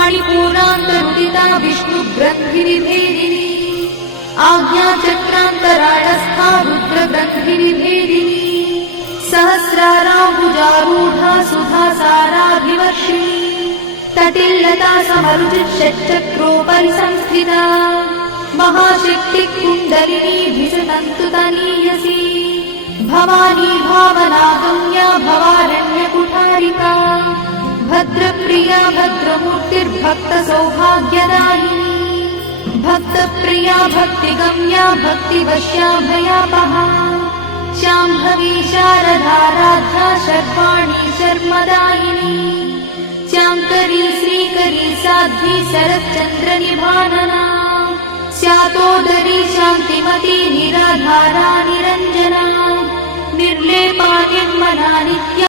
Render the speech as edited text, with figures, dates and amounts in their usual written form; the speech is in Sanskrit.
मणिपूरान्तरुदिता विष्णुग्रन्थिनिभेदिनी आज्ञाचक्रान्तराळस्था रुद्रग्रन्थिनिभेदिनी सहस्राराम्बुजारूढा सुधासाराभिवर्षिणी तटिल्लता समरुचिषट्चक्रोपरि संस्थिता महाशक्तिकुण्डलिनी भिषतन्तुतनीयसी भवानी भावनागम्या भवारण्यकुठारिका भद्रप्रिया भद्रमूर्तिर्भक्तसौभाग्यदायिनी भक्तप्रिया भक्तिगम्या भक्तिवश्या भयापहा शाम्भवी शारदाराध्या शर्वाणी शर्मदायिनी चाङ्करी श्रीकरी साध्वी शरच्चन्द्रनिभानना स्यातोदरी शान्तिमती निराधारा निरञ्जना निर्लेपा निर्मला नित्या